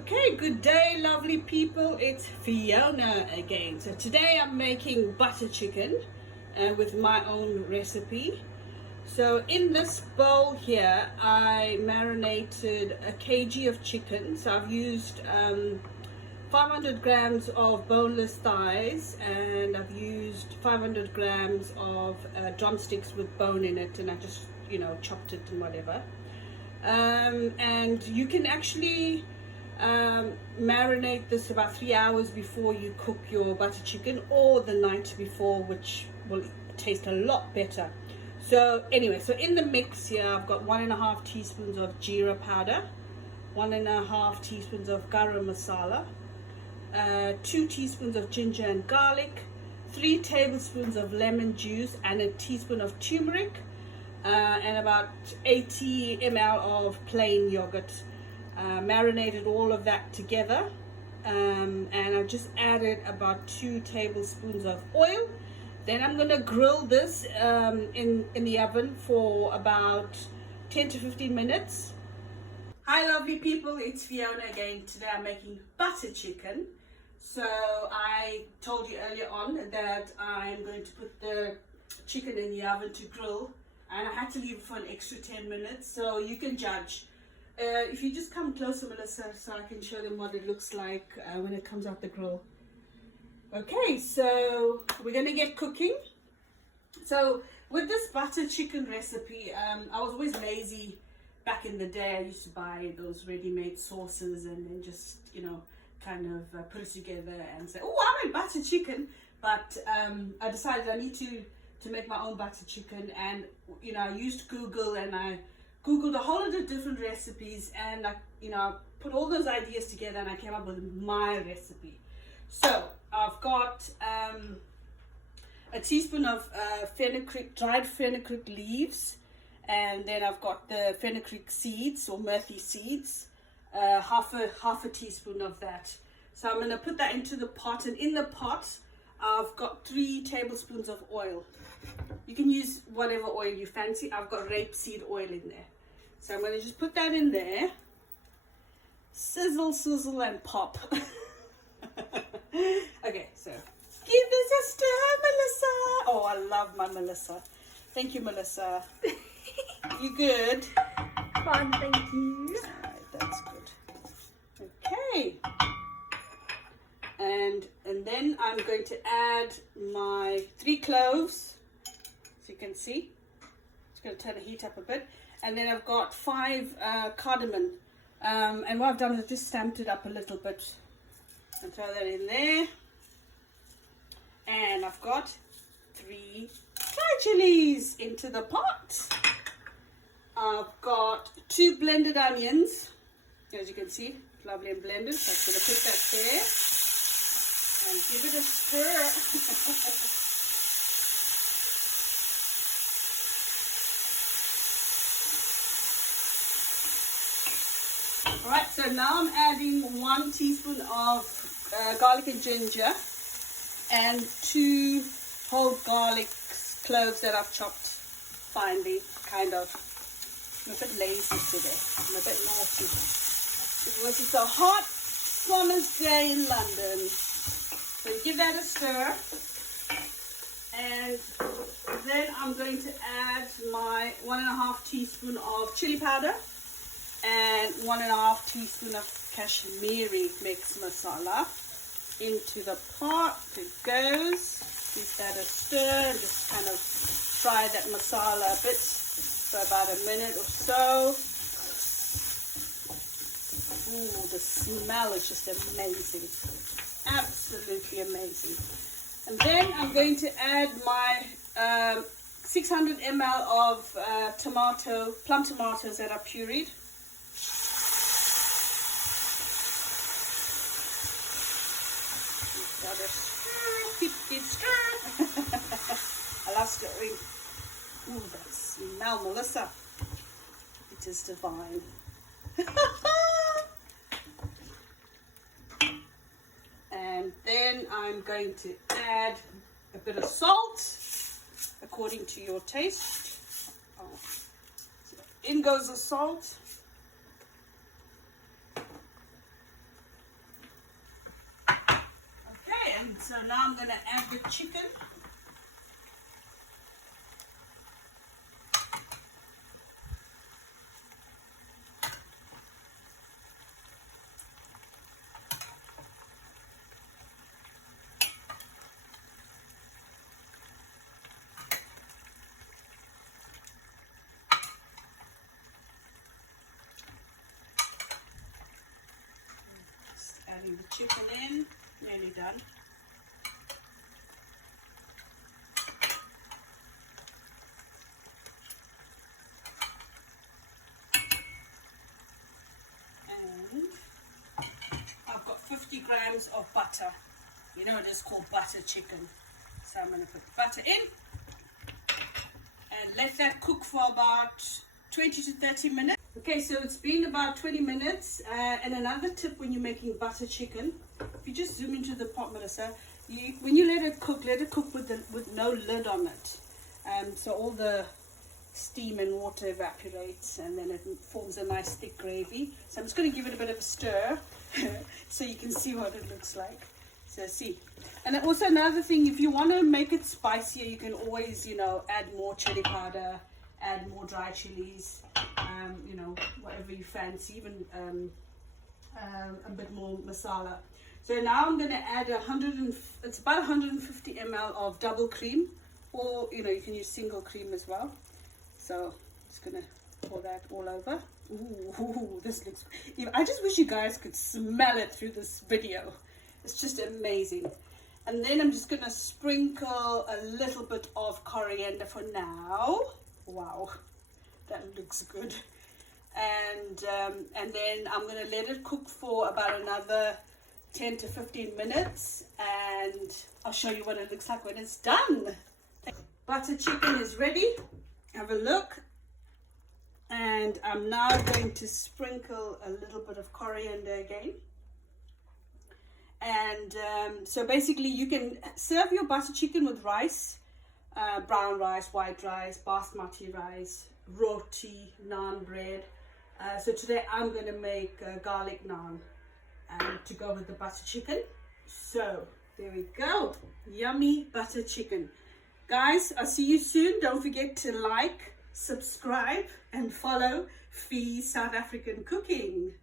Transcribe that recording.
Okay, good day, lovely people. It's Fiona again. So today I'm making butter chicken with my own recipe. So in this bowl here, I marinated a kg of chicken. So I've used 500 grams of boneless thighs, and I've used 500 grams of drumsticks with bone in it, and I just, chopped it and whatever. And you can actually marinate this about 3 hours before you cook your butter chicken, or the night before, which will taste a lot better. So anyway, so in the mix here I've got 1.5 teaspoons of jeera powder, 1.5 teaspoons of garam masala, 2 teaspoons of ginger and garlic, 3 tablespoons of lemon juice, and a teaspoon of turmeric, and about 80 ml of plain yogurt. Marinated all of that together, and I've just added about 2 tablespoons of oil. Then I'm gonna grill this in the oven for about 10 to 15 minutes. Hi lovely people, it's Fiona again. Today I'm making butter chicken. So I told you earlier on that I'm going to put the chicken in the oven to grill, and I had to leave it for an extra 10 minutes, so you can judge. If you just come closer, Melissa, so I can show them what it looks like when it comes out the grill. Okay, so we're gonna get cooking. So with this butter chicken recipe, I was always lazy back in the day. I used to buy those ready-made sauces and then just, kind of put it together and say, oh, I made butter chicken. But I decided I need to make my own butter chicken, and I used Google, and I Googled a whole lot of different recipes, and I put all those ideas together, and I came up with my recipe. So I've got a teaspoon of dried fenugreek leaves, and then I've got the fenugreek seeds or murphy seeds, half a teaspoon of that. So I'm going to put that into the pot, and in the pot I've got 3 tablespoons of oil. You can use whatever oil you fancy. I've got rapeseed oil in there. So I'm going to just put that in there. Sizzle, sizzle, and pop. Okay, so give this a stir, Melissa. Oh, I love my Melissa. Thank you, Melissa. You good? Fine, thank you. Alright, that's good. Okay. And then I'm going to add my 3 cloves. So you can see. Just going to turn the heat up a bit. And then I've got 5 cardamom. And what I've done is just stamped it up a little bit. And throw that in there. And I've got 3 dry chilies into the pot. I've got 2 blended onions. As you can see, lovely and blended. So I'm going to put that there. And give it a stir. Alright, so now I'm adding 1 teaspoon of garlic and ginger, and 2 whole garlic cloves that I've chopped finely, kind of. I'm a bit lazy today. I'm a bit naughty. Because it's a hot summer's day in London. So you give that a stir, and then I'm going to add my 1.5 teaspoon of chili powder and 1.5 teaspoon of Kashmiri mixed masala into the pot. It goes. Give that a stir and just kind of fry that masala a bit for about a minute or so. Ooh, the smell is just amazing. Absolutely amazing. And then I'm going to add my 600 ml of plum tomatoes that are pureed. Got a stir, keep stir. I love stirring. Ooh, that smell, Melissa. It is divine. And then I'm going to add a bit of salt according to your taste. Oh. So in goes the salt. So now I'm going to add the chicken. Adding the chicken in, nearly done. And I've got 50 grams of butter. You know it is called butter chicken. So I'm going to put butter in and let that cook for about 20 to 30 minutes. Okay, so it's been about 20 minutes. And another tip when you're making butter chicken, if you just zoom into the pot, Melissa, when you let it cook with no lid on it. So all the steam and water evaporates and then it forms a nice thick gravy. So I'm just going to give it a bit of a stir so you can see what it looks like. So see. And also another thing, if you want to make it spicier, you can always, add more chili powder, add more dry chilies, whatever you fancy, even a bit more masala. So now I'm going to add it's about 150 ml of double cream, or you can use single cream as well. So I'm just going to pour that all over. Ooh, this looks, I just wish you guys could smell it through this video. It's just amazing. And then I'm just going to sprinkle a little bit of coriander for now. Wow, that looks good. And then I'm going to let it cook for about another 10 to 15 minutes. And I'll show you what it looks like when it's done. Butter chicken is ready. Have a look. And I'm now going to sprinkle a little bit of coriander again. And so basically you can serve your butter chicken with rice, brown rice, white rice, basmati rice, roti, naan bread. So today I'm going to make garlic naan to go with the butter chicken. So there we go, yummy butter chicken. Guys, I'll see you soon. Don't forget to like, subscribe and follow Fee South African Cooking.